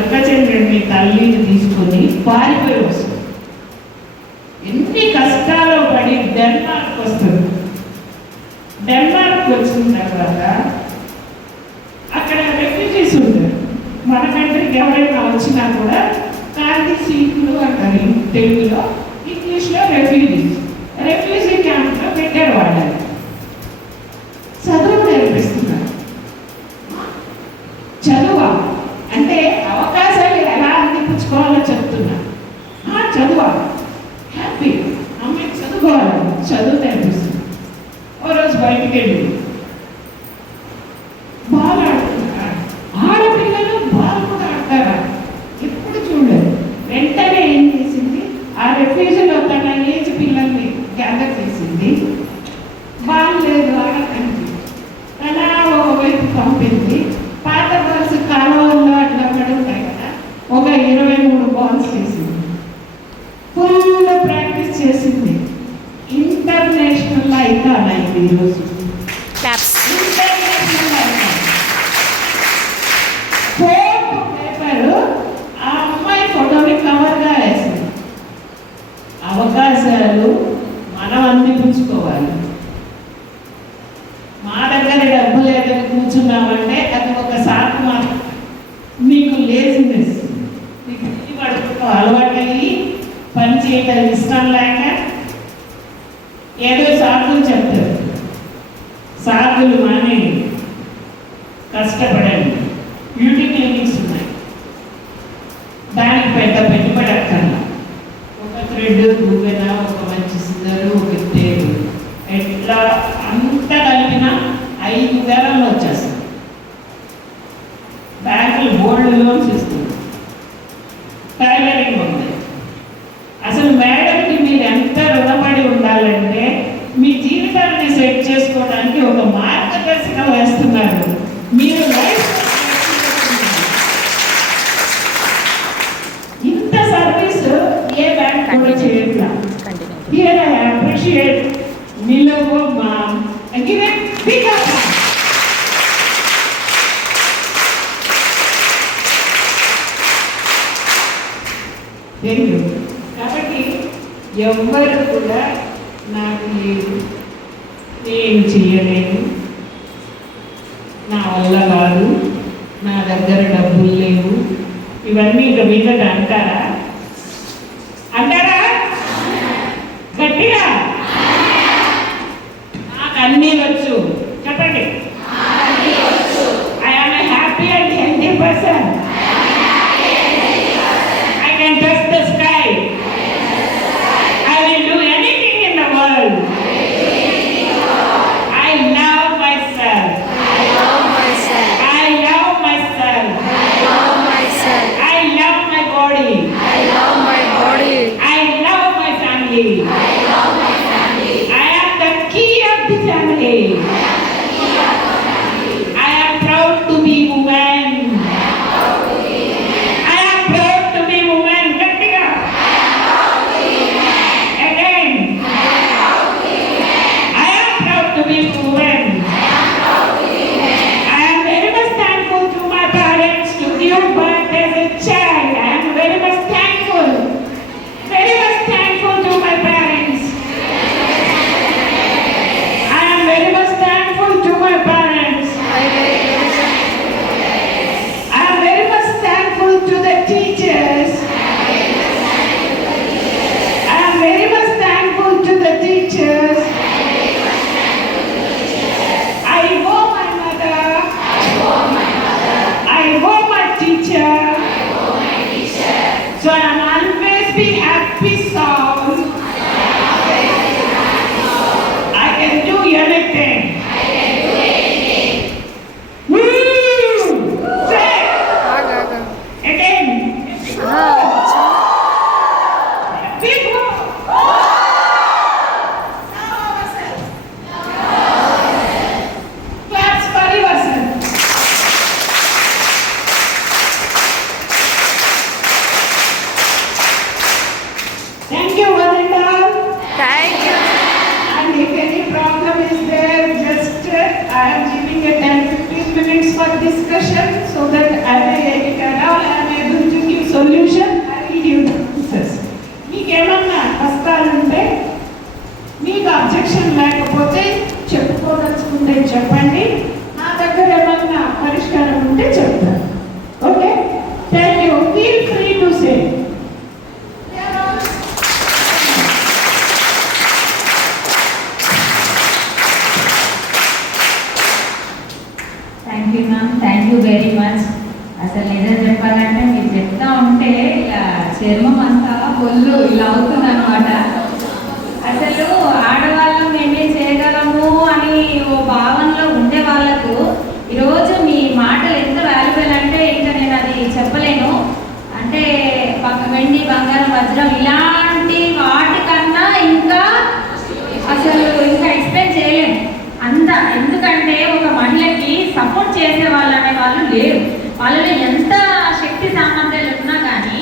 అక్క చెల్లెండి తల్లిని తీసుకొని పారిపోయి వస్తుంది. ఎన్ని కష్టాలు పడి డెన్మార్క్ వస్తుంది. డెన్మార్క్ వచ్చిన తర్వాత అక్కడ రెఫ్యూజీస్ ఉంటారు. మన కంట్రీకి ఎవరైనా వచ్చినా కూడా కాంతి సీట్లు అంటారు తెలుగులో, ఇంగ్లీష్లో రెఫ్యూజీ క్యాంప్లో పెట్టారు వాళ్ళని. చదువు నేర్పిస్తున్నారు. చదువా అంటే అవకాశాలు ఎలా అందిపుచ్చుకోవాలో చెప్తున్నా. చదువా హ్యాపీ అమ్మాయి చదువుకోవాలి, చదువు నేర్పిస్తుంది. ఓ రోజు బయటికి వెళ్ళి బాల్ ఆడుతున్నారు. ఆడపిల్లలు బాల్ కూడా ఆడతారా? ఎప్పుడు చూడలేదు. వెంటనే ఏం చేసింది, ఆ రెఫ్యూజీలో తన ఏజ్ పిల్లల్ని గ్యాదర్ చేసింది. బాల్ లేదు ఆడటానికి, అలా ఒకవైపు పంపింది. పాత బాల్స్ కాలువల్లో అట్లా పడి ఉంటాయి కదా, ఒక 23 బాల్స్ చేసింది. ఫుల్ ప్రాక్టీస్ చేసింది. ఇంటర్నేషనల్ ఐకాన్ అయింది ఈరోజు. International icon. ఫోటో పేపరు ఆ అమ్మాయి ఫోటోని కవర్గా వేసింది. అవకాశాలు మనం అందిపుచ్చుకోవాలి. మా దగ్గర డబ్బు లేదని కూర్చున్నామంటే అది ఒక సాకు. మాత్రం మీకు లేజినెస్, మీకు అలవాటయ్యి పని చేయటం ఇష్టం లేక ఏదో సాకులు చెప్తారు. సాకులు మానేయండి, కష్టపడండి. బ్యూటీ క్లినిక్స్ ఉన్నాయి, దానికి పెద్ద పెట్టుబడి అక్కర్లా. ఒక థ్రెడ్, గువ్వెన, ఒక మంచి సిజరు, ఒక టేబుల్, ఎట్లా అంతా కలిపినా 5,000 వచ్చేస్తుంది. బ్యాంకులు గోల్డ్ లోన్స్ ఇస్తుంది. టైలరింగ్ ఉంది. అసలు మేడంకి మీరు ఎంత రుణపడి ఉండాలంటే మీ జీవితాన్ని సెట్ చేసుకోవడానికి ఒక మార్గదర్శకం వేస్తున్నారు. మీరు లైఫ్ ఇంత సర్వీస్ ఏ బ్యాంక్ కూడా చేయట్లా. Here I appreciate Nilogo mom and give it big applause. Thank you. కాబట్టి ఎవ్వరు కూడా నాకు లేదు, నేను చేయలేను, నా వల్ల కాదు, నా దగ్గర డబ్బులు లేవు, ఇవన్నీ ఇక మీదట అంటారా? అంటారా గట్టిగా? అన్నీ వచ్చు చెప్పండి. I am a happy and healthy person. I can touch the sky. I will do anything in the world. I love myself. I love myself. I love myself. I love my body. I love my body. I love my family. I love my family. I am the key of the family. I am proud to be woman. I am proud to be woman. Gatiga. Again. I am proud to be woman. I am very much thankful to my parents to give birth as a child. I am very much thankful. Very much thankful to my parents. I am very much thankful to my parents. I am very much thankful to the teachers. I am very much thankful to the teachers. I owe my mother. I owe my teacher. So I am always be happy soul. I can do anything. Woo! Say again. Big woo! Claps for yourself. అసలు నిజం చెప్పాలంటే మీరు చెప్తా ఉంటే ఇలా చర్మం అంతా ఒళ్ళు ఇలా అవుతుంది అనమాట. అసలు ఆడవాళ్ళం మేమేం చేయగలము అని ఓ భావనలో ఉండే వాళ్ళకు ఈరోజు మీ మాటలు ఎంత వాల్యుబుల్ అంటే ఇంకా నేను అది చెప్పలేను. అంటే వెండి, బంగారం, వజ్రం ఇలాంటి వాటికన్నా ఇంకా అసలు ఇంకా ఎక్స్ప్లెయిన్ చేయలేము అంత. ఎందుకంటే ఒక మహిళకి సపోర్ట్ చేసే వాళ్ళు అనే వాళ్ళు లేరు. వాళ్ళలో ఎంత శక్తి సామర్థ్యాలు ఉన్నా కానీ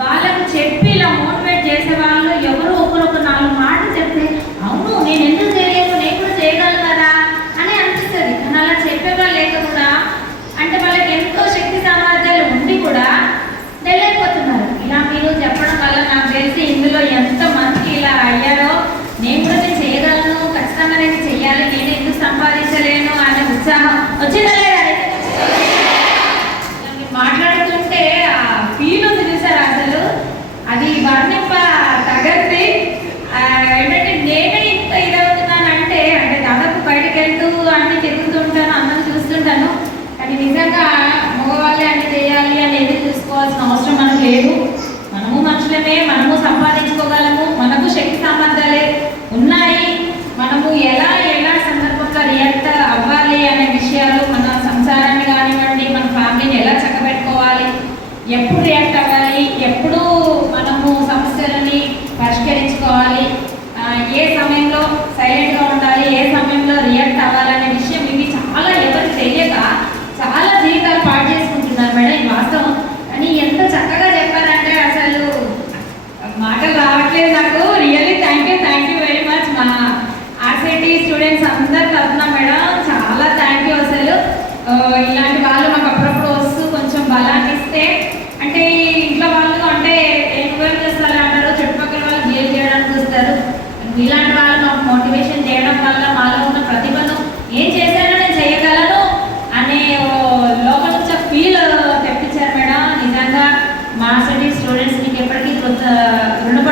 వాళ్ళకు చెప్పి ఇలా మోటివేట్ చేసే వాళ్ళు ఎవరు ఒకరొక 4 మాటలు చెప్తే అవును నేను ఎందుకు చేయలేను, నేను కూడా చేయగలను కదా అని అనిపిస్తుంది. కానీ అలా చెప్పేవాళ్ళు లేక కూడా అంటే వాళ్ళకి ఎంతో శక్తి సామర్థ్యాలు ఉండి కూడా తెలియకపోతున్నారు. ఇలా మీరు చెప్పడం వల్ల నాకు తెలిసి ఇందులో ఎంత మంది ఇలా అయ్యారో నేను కూడా నేను చేయగలను, ఖచ్చితంగా నేను చెయ్యాలి, నేను ఎందుకు సంపాదించలేను అనే ఉత్సాహం వచ్చిందా లేదా? మాట్లాడుతుంటే ఆ ఫీల్ ఉంది చూసారు, అసలు అది వర్ణింప తగద్ది. ఏంటంటే నేనే ఇంత ఇదవుతున్నానంటే అంటే దాదాపు బయటకు వెళ్తూ అన్ని తిరుగుతుంటాను, అందరూ చూస్తుంటాను. కానీ నిజంగా మగవాళ్ళే అన్ని చేయాలి అని ఎదురు చూసుకోవాల్సిన అవసరం మనకు లేదు. మనము మనుషులమే, మనము సంపాదించుకోగలము, మనకు శక్తి సామర్థ్యాలే ఉన్నాయి. మనము ఎలా సందర్భంలో రియాక్ట్ అవ్వాలి అనే విషయాలు, మన సంసారాన్ని కానివ్వండి, మన ఫ్యామిలీని ఎలా చక్కబెట్టుకోవాలి, ఎప్పుడు రియాక్ట్ అవ్వాలి, ఎప్పుడు మనము సమస్యలని పరిష్కరించుకోవాలి, ఏ సమయంలో సైలెంట్గా ఉండాలి, ఏ సమయంలో రియాక్ట్ అవ్వాలనే విషయం ఇవి చాలా ఎవరికి తెలియక చాలా జీవితాలు పాటు చేసుకుంటున్నారు మేడం. ఇది వాస్తవం. కానీ ఎంత చక్కగా చెప్పారంటే అసలు మాటలు రావట్లేదు నాకు. Really thank you very much. మా ఆర్సిటీ స్టూడెంట్స్ అందరు తరఫున మేడం చాలా థ్యాంక్ యూ. అసలు ఇలాంటి వాళ్ళు మాకు అప్పుడప్పుడు వస్తూ కొంచెం బలాన్ని ఇస్తే, అంటే ఇంట్లో వాళ్ళు అంటే ఎంక్వైరీ చేస్తారు అంటారు, చుట్టుపక్కల వాళ్ళు గేర్ చేయడానికి వస్తారు. ఇలాంటి వాళ్ళు మాకు మోటివేషన్ చేయడం వల్ల మాలో ఉన్న ప్రతిభను ఏం చేశానో నేను చేయగలను అనే లోపల నుంచి ఫీల్ తెప్పించారు మేడం. నిజంగా మా ఆర్సిటీ స్టూడెంట్స్ మీకు ఎప్పటికీ రుణపడి